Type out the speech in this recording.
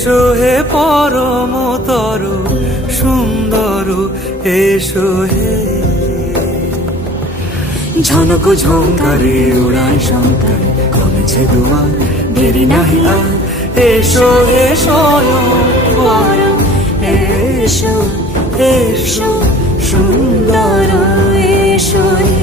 এসো হে পরম তরু সুন্দর, এসো হে। ঝনক ঝঙ্কারে উড়ায় শঙ্কার, কমেছে দুয়ার দেরি নাহি আর। এসো হে স্বয়ং পরম, এসো এসো সুন্দর, এসো হে।